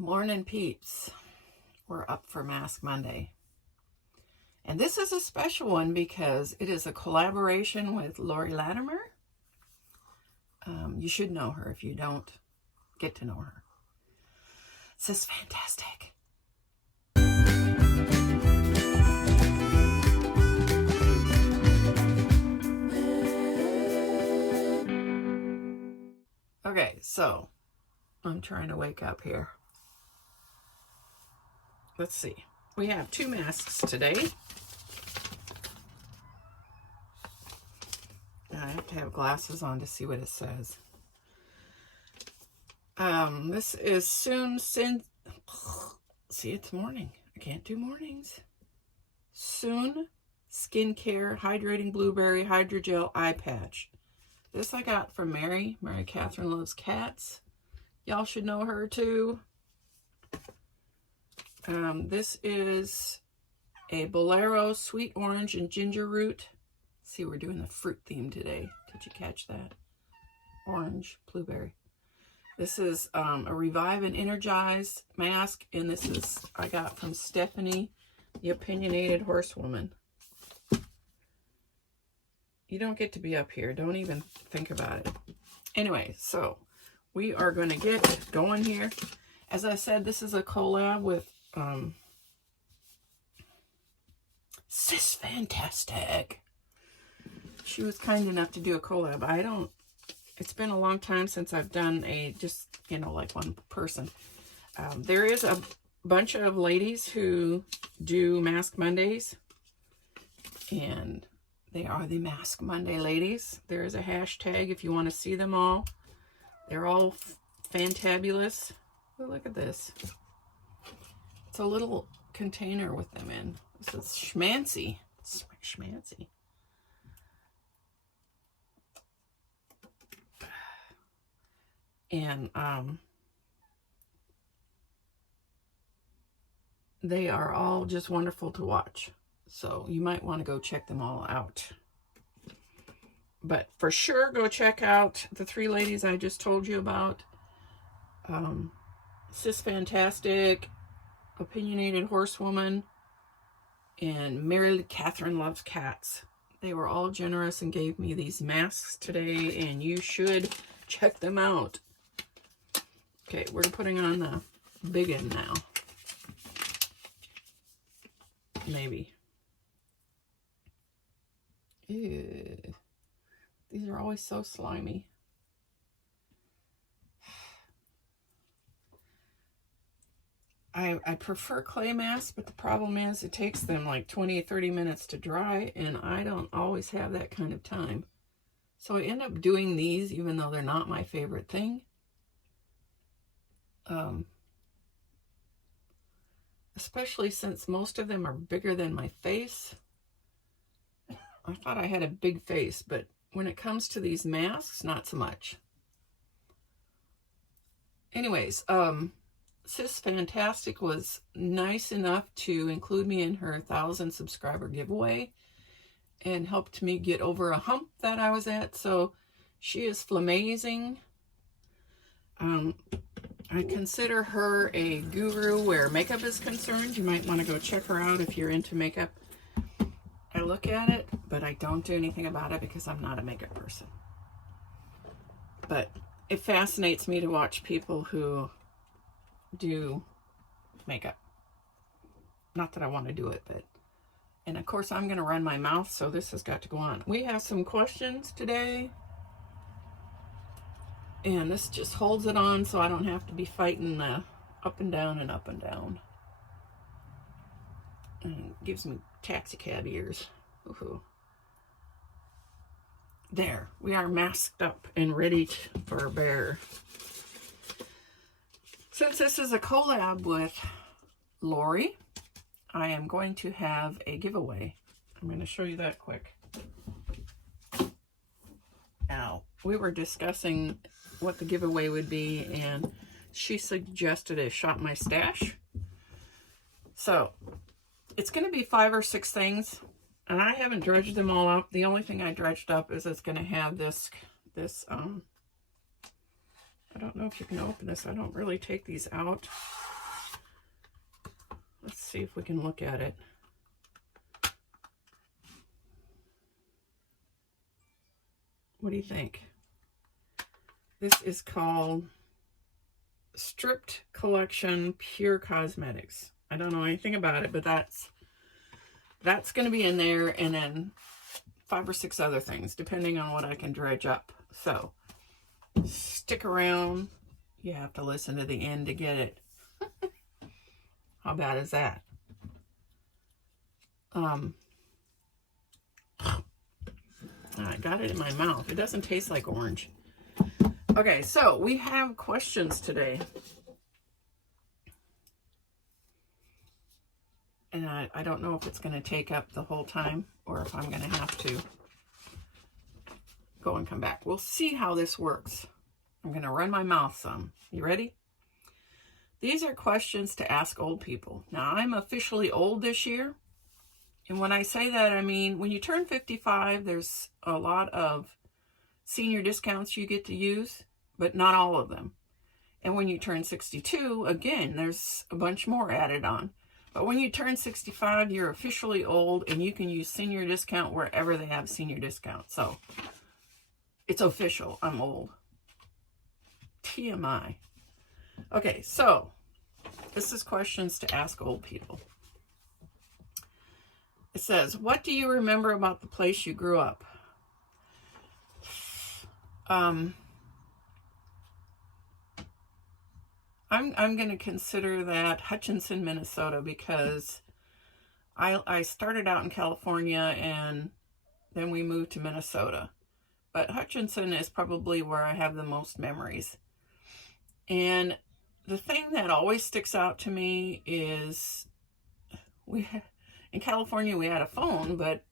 Morning peeps, we're up for Mask Monday. And this is a special one because it is a collaboration with Laurie Latimer. You should know her if you don't get to know her. Sisfantastic. Okay, so I'm trying to wake up here. Let's see. We have two masks today. I have to have glasses on to see what it says. This is See, it's morning. I can't do mornings. Soon Skincare Hydrating Blueberry Hydrogel Eye Patch. This I got from Mary. Mary Catherine loves cats. Y'all should know her too. This is a Bolero Sweet Orange and Ginger Root. See, we're doing the fruit theme today. Did you catch that? Orange, blueberry. This is a Revive and Energize mask, and this is I got from Stephanie, the Opinionated Horsewoman. You don't get to be up here. Don't even think about it. Anyway, so we are going to get going here. As I said, this is a collab with Sisfantastic. She was kind enough to do a collab. It's been a long time since I've done like one person. There is a bunch of ladies who do Mask Mondays, and they are the Mask Monday ladies. There is a hashtag if you want to see them all. They're all fantabulous. Oh, look at this. It's a little container with them in. This is schmancy. It's schmancy. And they are all just wonderful to watch. So you might want to go check them all out. But for sure, go check out the three ladies I just told you about. Sisfantastic, Opinionated Horsewoman, and Mary Catherine Loves Cats. They were all generous and gave me these masks today, and you should check them out. Okay, we're putting on the big end now. Maybe. Ew. These are always so slimy. I prefer clay masks, but the problem is it takes them like 20 or 30 minutes to dry, and I don't always have that kind of time. So I end up doing these even though they're not my favorite thing. Especially since most of them are bigger than my face. I thought I had a big face, but when it comes to these masks, not so much. Anyways, Sisfantastic was nice enough to include me in her 1,000 subscriber giveaway and helped me get over a hump that I was at. So she is flamazing. I consider her a guru where makeup is concerned. You might want to go check her out if you're into makeup. I look at it, but I don't do anything about it because I'm not a makeup person. But it fascinates me to watch people who do makeup. Not that I want to do it, but... And of course I'm going to run my mouth, so this has got to go on. We have some questions today. And this just holds it on so I don't have to be fighting the up and down and up and down. And it gives me taxi cab ears. Woohoo. There, we are masked up and ready for a bear. Since this is a collab with Laurie, I am going to have a giveaway. I'm going to show you that quick. Now, we were discussing what the giveaway would be, and she suggested a Shop My Stash. So, it's going to be 5 or 6 things, and I haven't dredged them all up. The only thing I dredged up is it's going to have this I don't know if you can open this. I don't really take these out. Let's see if we can look at it. What do you think? This is called Stripped Collection Pure Cosmetics. I don't know anything about it, but that's going to be in there, and then 5 or 6 other things, depending on what I can dredge up. So stick around. You have to listen to the end to get it. How bad is that? I got it in my mouth. It doesn't taste like orange. Okay, so we have questions today. And I don't know if it's going to take up the whole time or if I'm going to have to go and come back. We'll see how this works. I'm going to run my mouth some. You ready? These are questions to ask old people. Now, I'm officially old this year. And when I say that, I mean, when you turn 55, there's a lot of senior discounts you get to use, but not all of them. And when you turn 62, again, there's a bunch more added on. But when you turn 65, you're officially old, and you can use senior discount wherever they have senior discount. So it's official. I'm old. TMI. Okay, so this is questions to ask old people. It says, what do you remember about the place you grew up? I'm going to consider that Hutchinson, Minnesota, because I started out in California and then we moved to Minnesota. But Hutchinson is probably where I have the most memories. And the thing that always sticks out to me is in California we had a phone, but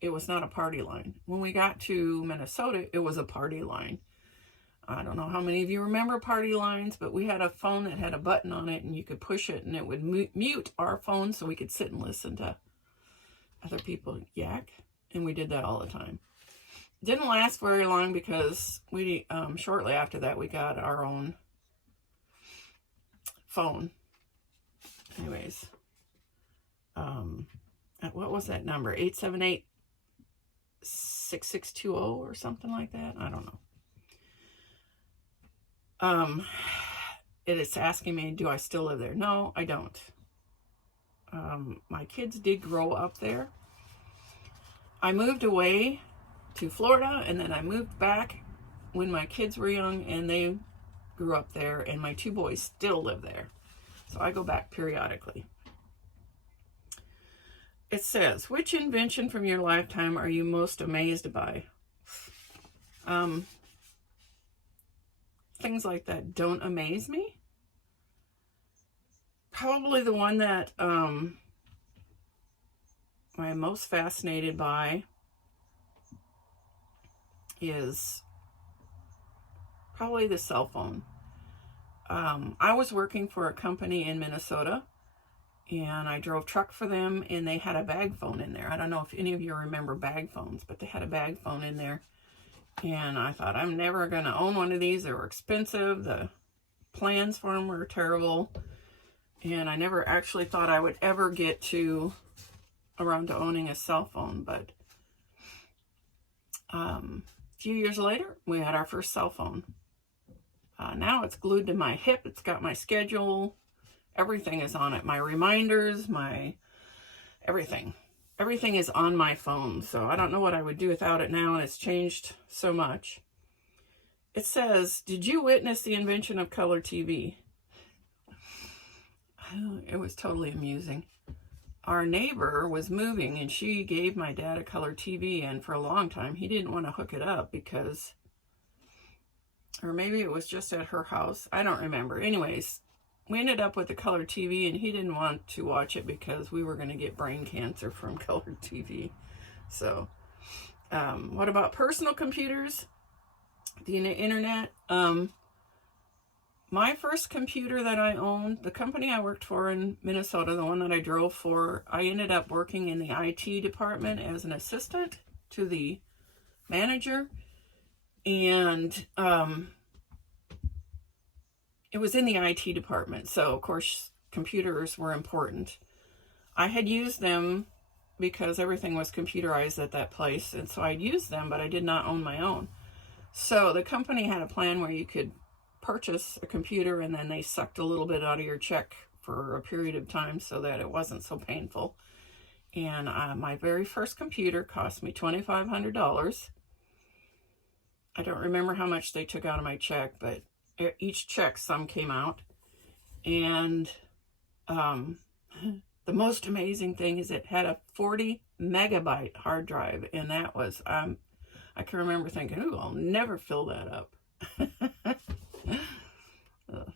it was not a party line. When we got to Minnesota, it was a party line. I don't know how many of you remember party lines, but we had a phone that had a button on it, and you could push it, and it would mute our phone so we could sit and listen to other people yak, and we did that all the time. It didn't last very long because we shortly after that we got our own phone. Anyways, what was that number? 878-6620 or something like that? I don't know. It is asking me, do I still live there? No, I don't. My kids did grow up there. I moved away to Florida, and then I moved back when my kids were young, and they grew up there, and my 2 boys still live there. So I go back periodically. It says, which invention from your lifetime are you most amazed by? Things like that don't amaze me. Probably the one that I'm most fascinated by is probably the cell phone. I was working for a company in Minnesota, and I drove truck for them, and they had a bag phone in there. I don't know if any of you remember bag phones, but they had a bag phone in there. And I thought, I'm never going to own one of these. They were expensive. The plans for them were terrible. And I never actually thought I would ever get around to owning a cell phone. But a few years later, we had our first cell phone. Now it's glued to my hip. It's got my schedule. Everything is on it. My reminders, my everything. Everything is on my phone, so I don't know what I would do without it now, and it's changed so much. It says, did you witness the invention of color TV? It was totally amusing. Our neighbor was moving, and she gave my dad a color TV, and for a long time, he didn't want to hook it up because, or maybe it was just at her house. I don't remember. Anyways, we ended up with a color TV, and he didn't want to watch it because we were going to get brain cancer from color TV. So, what about personal computers? The internet? My first computer that I owned, the company I worked for in Minnesota, the one that I drove for, I ended up working in the IT department as an assistant to the manager. And it was in the IT department. So, of course, computers were important. I had used them because everything was computerized at that place, and so I'd used them, but I did not own my own. So the company had a plan where you could purchase a computer and then they sucked a little bit out of your check for a period of time so that it wasn't so painful. And my very first computer cost me $2,500. I don't remember how much they took out of my check, but each check some came out. And the most amazing thing is it had a 40 megabyte hard drive, and that was, I can remember thinking, ooh, I'll never fill that up.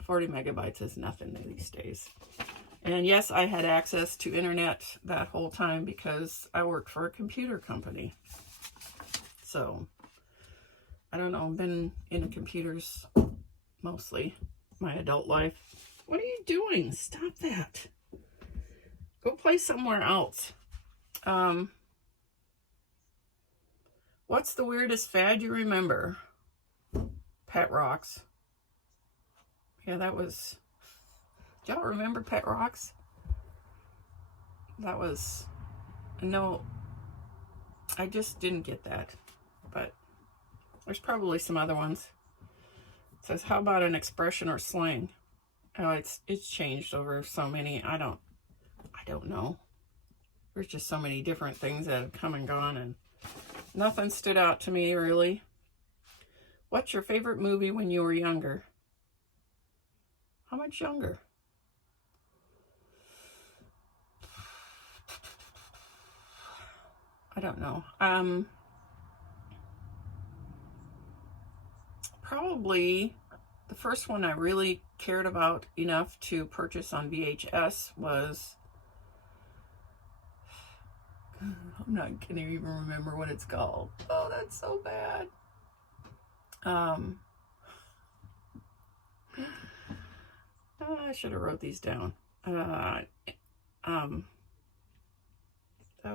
40 megabytes is nothing these days. And yes, I had access to internet that whole time because I worked for a computer company. So, I don't know, I've been into computers mostly my adult life. What are you doing? Stop that. Go play somewhere else. What's the weirdest fad you remember? Pet rocks. Yeah, that was... Do y'all remember Pet Rocks? That was... No, I just didn't get that. But there's probably some other ones. It says, how about an expression or slang? Oh, it's changed over so many. I don't know. There's just so many different things that have come and gone, and nothing stood out to me, really. What's your favorite movie when you were younger? How much younger? I don't know. Probably the first one I really cared about enough to purchase on VHS was... I'm not gonna even remember what it's called. Oh, that's so bad. I should have wrote these down. Oh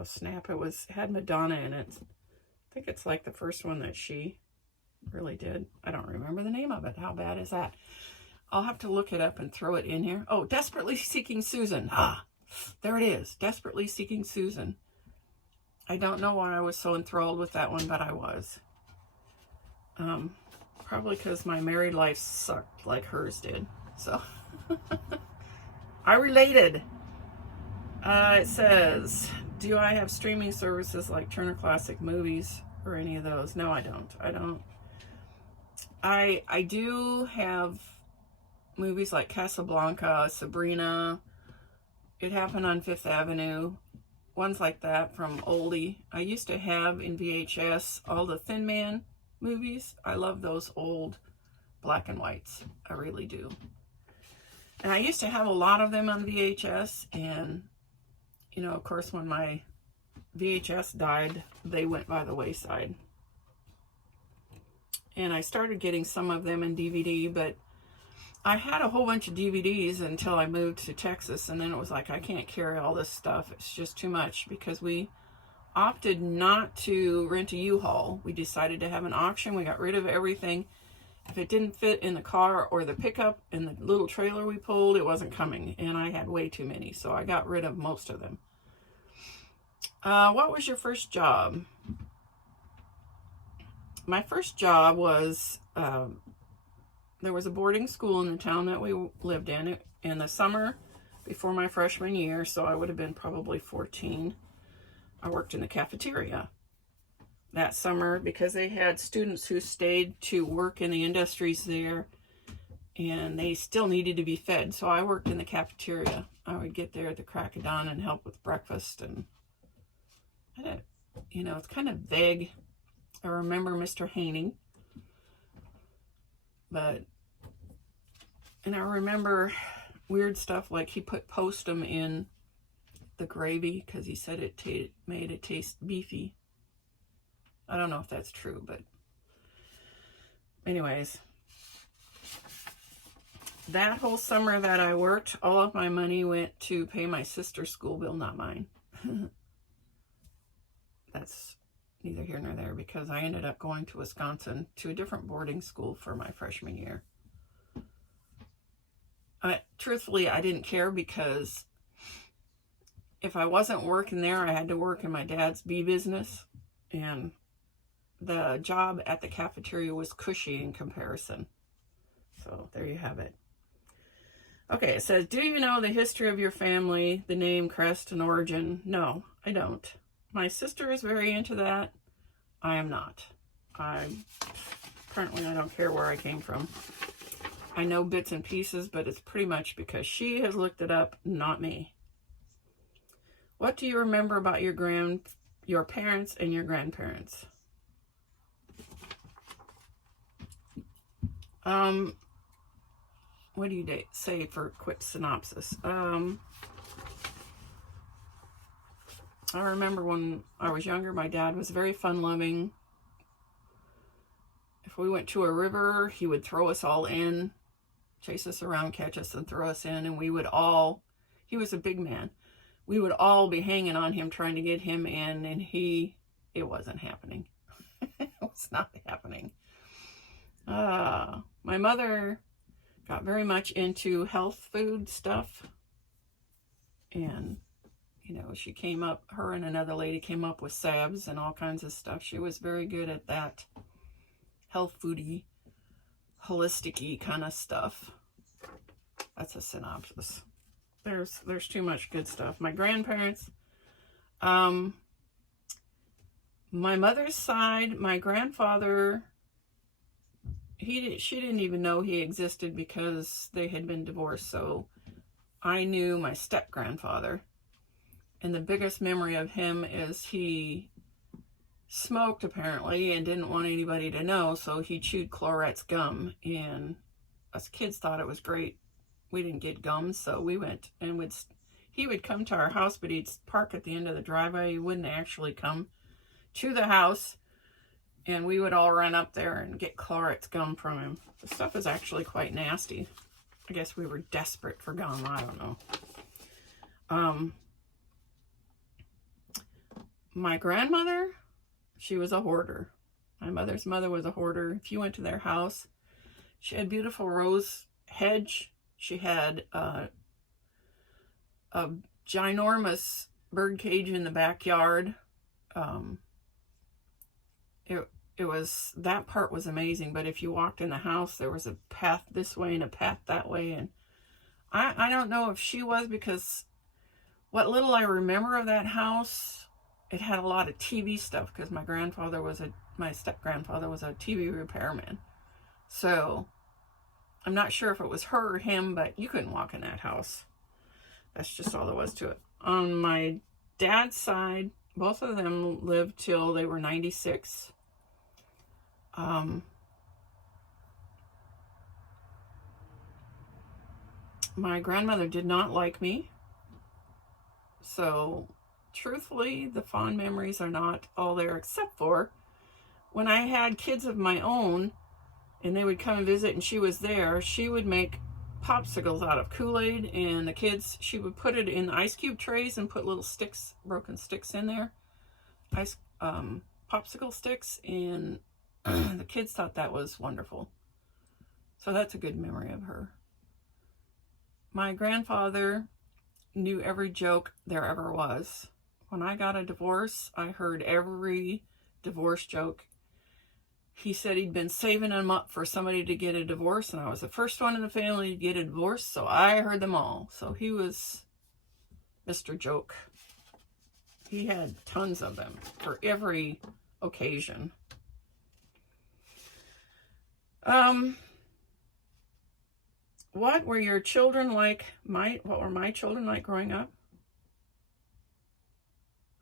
snap! It had Madonna in it. I think it's like the first one that she really did. I don't remember the name of it. How bad is that? I'll have to look it up and throw it in here. Oh, Desperately Seeking Susan. Ah, there it is. Desperately Seeking Susan. I don't know why I was so enthralled with that one, but I was. Probably because my married life sucked like hers did. So, I related. It says, do I have streaming services like Turner Classic Movies or any of those? No, I don't. I do have movies like Casablanca, Sabrina, It Happened on Fifth Avenue, ones like that from oldie. I used to have in VHS all the Thin Man movies. I love those old black and whites. I really do. And I used to have a lot of them on VHS, and you know, of course, when my VHS died, they went by the wayside. And I started getting some of them in DVD, but I had a whole bunch of DVDs until I moved to Texas, and then it was like, I can't carry all this stuff. It's just too much, because we opted not to rent a U-Haul. We decided to have an auction. We got rid of everything. If it didn't fit in the car or the pickup in the little trailer we pulled, it wasn't coming, and I had way too many, so I got rid of most of them. What was your first job? My first job was, there was a boarding school in the town that we lived in the summer before my freshman year, so I would have been probably 14. I worked in the cafeteria that summer because they had students who stayed to work in the industries there, and they still needed to be fed, so I worked in the cafeteria. I would get there at the crack of dawn and help with breakfast, and I didn't, you know, it's kind of vague. I remember Mr. Haney, and I remember weird stuff like he put postum in the gravy because he said it made it taste beefy. I don't know if that's true, but anyways, that whole summer that I worked, all of my money went to pay my sister's school bill, not mine. That's neither here nor there, because I ended up going to Wisconsin to a different boarding school for my freshman year. Truthfully, I didn't care, because if I wasn't working there, I had to work in my dad's bee business, and the job at the cafeteria was cushy in comparison. So there you have it. Okay, it says, do you know the history of your family, the name, crest, and origin? No, I don't. My sister is very into that. I am not. Apparently I don't care where I came from. I know bits and pieces, but it's pretty much because she has looked it up, not me. What do you remember about your parents and your grandparents? What do you say for a quick synopsis? I remember when I was younger, my dad was very fun-loving. If we went to a river, he would throw us all in, chase us around, catch us, and throw us in, and he was a big man. We would all be hanging on him, trying to get him in, and it wasn't happening. It was not happening. My mother got very much into health food stuff, and she came up, her and another lady came up with salves and all kinds of stuff. She was very good at that health foody, holistic-y kind of stuff. That's a synopsis. There's too much good stuff. My grandparents, my mother's side, my grandfather, she didn't even know he existed because they had been divorced. So I knew my step-grandfather, and the biggest memory of him is he smoked apparently and didn't want anybody to know, so he chewed Clorox gum, and us kids thought it was great. We didn't get gum, so we went and he would come to our house, but he'd park at the end of the driveway. He wouldn't actually come to the house, and we would all run up there and get Clorox gum from him. The stuff is actually quite nasty. I guess we were desperate for gum. I don't know. My grandmother, she was a hoarder. My mother's mother was a hoarder. If you went to their house, she had beautiful rose hedge. She had a ginormous bird cage in the backyard. That part was amazing, but if you walked in the house, there was a path this way and a path that way, and I don't know if she was, because what little I remember of that house, it had a lot of TV stuff, because my step-grandfather was a TV repairman. So I'm not sure if it was her or him, but you couldn't walk in that house. That's just all there was to it. On my dad's side, both of them lived till they were 96. My grandmother did not like me. So truthfully, the fond memories are not all there, except for when I had kids of my own and they would come and visit and she was there, she would make popsicles out of Kool-Aid, and the kids, she would put it in ice cube trays and put little sticks, broken sticks in there, popsicle sticks, and the kids thought that was wonderful. So that's a good memory of her. My grandfather knew every joke there ever was. When I got a divorce, I heard every divorce joke. He said he'd been saving them up for somebody to get a divorce, and I was the first one in the family to get a divorce, so I heard them all. So he was Mr. Joke. He had tons of them for every occasion. What were your children like? What were my children like growing up?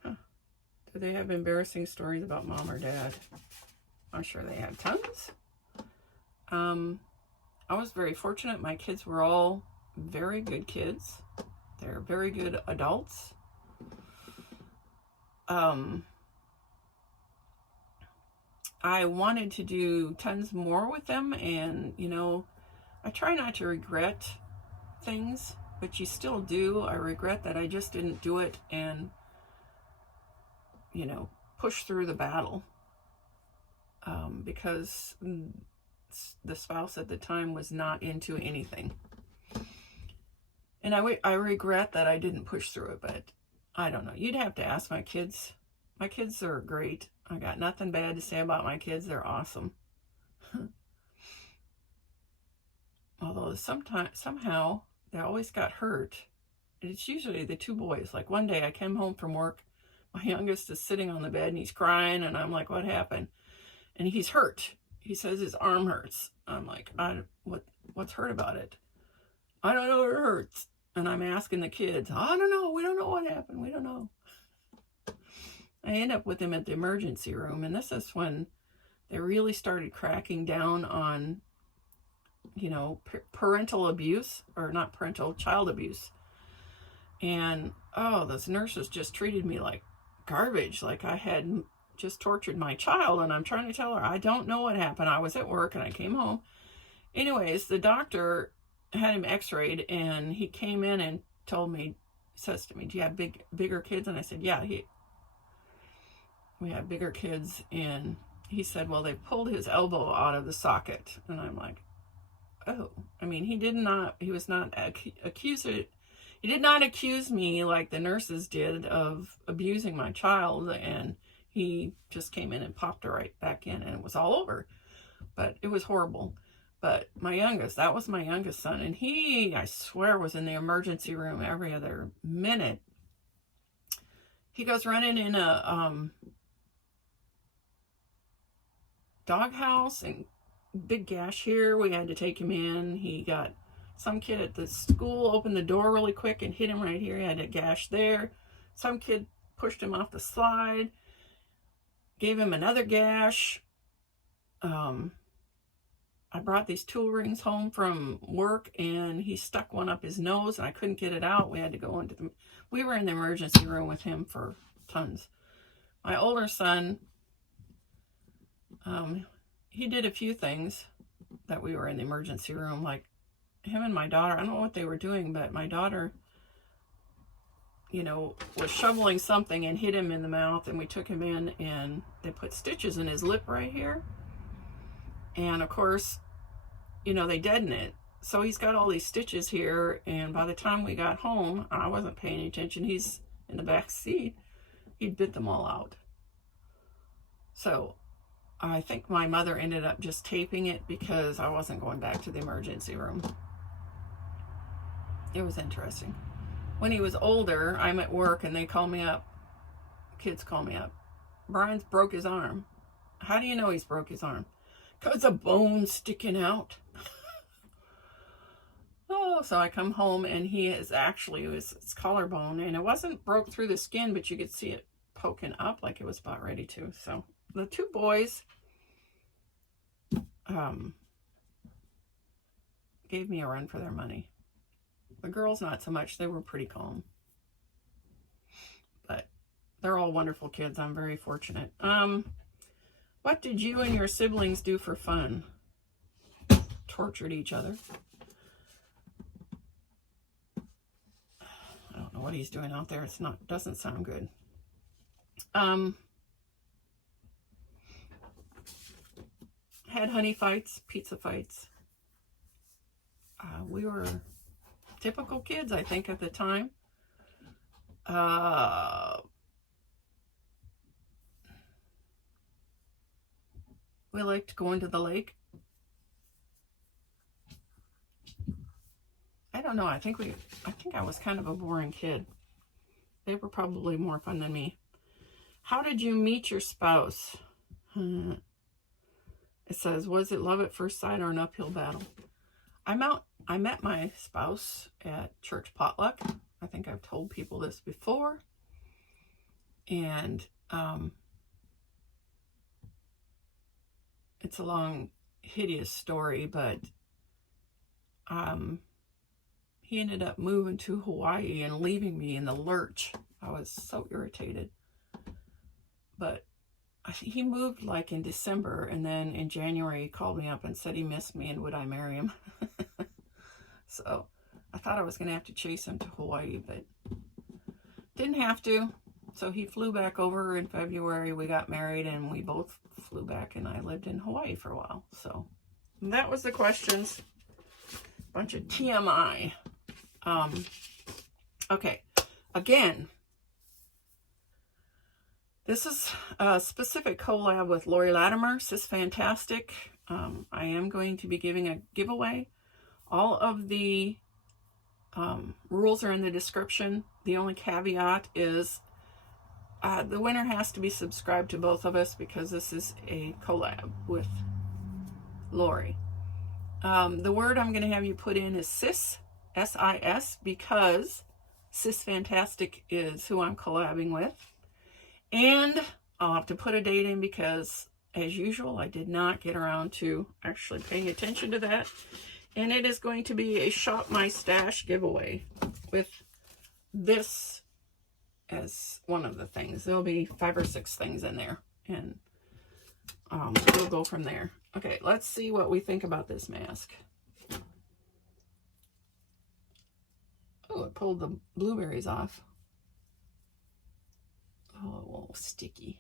Do they have embarrassing stories about mom or dad? I'm sure they had tons. I was very fortunate. My kids were all very good kids. They're very good adults. I wanted to do tons more with them, and I try not to regret things, but you still do. I regret that I just didn't do it and push through the battle, because the spouse at the time was not into anything. And I regret that I didn't push through it, but I don't know. You'd have to ask my kids. My kids are great. I got nothing bad to say about my kids. They're awesome. Although somehow they always got hurt. It's usually the two boys. Like one day I came home from work. My youngest is sitting on the bed and he's crying. And I'm like, what happened? And he's hurt. He says his arm hurts. I'm like, what's hurt about it? I don't know, it hurts. And I'm asking the kids, I don't know. We don't know what happened. We don't know. I end up with him at the emergency room. And this is when they really started cracking down on, you know, parental abuse, or not parental, child abuse. And, oh, those nurses just treated me like garbage, like I had just tortured my child. And I'm trying to tell her, I don't know what happened. I was at work and I came home. Anyways, the doctor had him x-rayed, and he came in and says to me, do you have bigger kids? And I said, yeah, we have bigger kids. And he said, well, they pulled his elbow out of the socket. And I'm like, oh, I mean, he did not accuse me like the nurses did of abusing my child, and he just came in and popped her right back in, and it was all over. But it was horrible. But that was my youngest son, and he, I swear, was in the emergency room every other minute. He goes running in a doghouse, and big gash here. We had to take him in. He got some kid at the school opened the door really quick and hit him right here. He had a gash there. Some kid pushed him off the slide, gave him another gash. I brought these tool rings home from work, and he stuck one up his nose, and I couldn't get it out. We had to go we were in the emergency room with him for tons. My older son, he did a few things that we were in the emergency room, like him and my daughter. I don't know what they were doing, but my daughter, you know, was shoveling something and hit him in the mouth, and we took him in, and they put stitches in his lip right here. And of course, you know, they deaden it. So he's got all these stitches here, and by the time we got home, I wasn't paying attention. He's in the back seat. He'd bit them all out. So I think my mother ended up just taping it because I wasn't going back to the emergency room. It was interesting. When he was older, I'm at work and they call me up. Kids call me up. Brian's broke his arm. How do you know he's broke his arm? Because a bone's sticking out. Oh, so I come home and it was his collarbone, and it wasn't broke through the skin, but you could see it poking up like it was about ready to. So the two boys gave me a run for their money. The girls, not so much. They were pretty calm. But they're all wonderful kids. I'm very fortunate. What did you and your siblings do for fun? Tortured each other. I don't know what he's doing out there. Doesn't sound good. Had honey fights, pizza fights. We were typical kids, I think, at the time. We liked going to the lake. I don't know. I think I was kind of a boring kid. They were probably more fun than me. How did you meet your spouse? It says, was it love at first sight or an uphill battle? I met my spouse at church potluck. I think I've told people this before. And it's a long, hideous story, but he ended up moving to Hawaii and leaving me in the lurch. I was so irritated. But he moved like in December, and then in January he called me up and said he missed me and would I marry him. So I thought I was going to have to chase him to Hawaii, but didn't have to. So he flew back over in February. We got married and we both flew back, and I lived in Hawaii for a while. So that was the questions. Bunch of TMI. Okay, again, this is a specific collab with Laurie Latimer, Sisfantastic. I am going to be giving a giveaway. All of the rules are in the description. The only caveat is the winner has to be subscribed to both of us because this is a collab with Laurie. The word I'm going to have you put in is sis, S-I-S, because Sisfantastic is who I'm collabing with. And I'll have to put a date in because, as usual, I did not get around to actually paying attention to that. And it is going to be a Shop My Stash giveaway with this as one of the things. There'll be 5 or 6 things in there. And we'll go from there. Okay, let's see what we think about this mask. Oh, it pulled the blueberries off. Oh, sticky.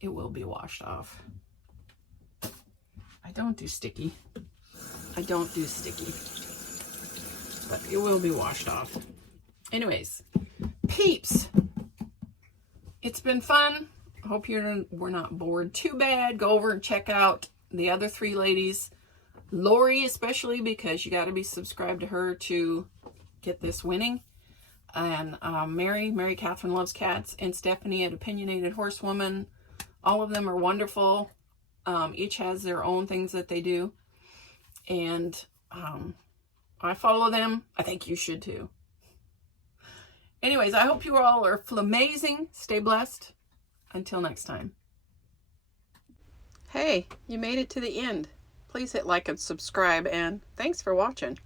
It will be washed off. I don't do sticky. I don't do sticky. But it will be washed off. Anyways, peeps. It's been fun. I hope we're not bored too bad. Go over and check out the other 3 ladies. Laurie especially, because you got to be subscribed to her to get this winning. And Mary Catherine Loves Cats, and Stephanie at Opinionated Horsewoman. All of them are wonderful. Each has their own things that they do. And I follow them. I think you should too. Anyways, I hope you all are flamazing. Stay blessed. Until next time. Hey, you made it to the end. Please hit like and subscribe, and thanks for watching.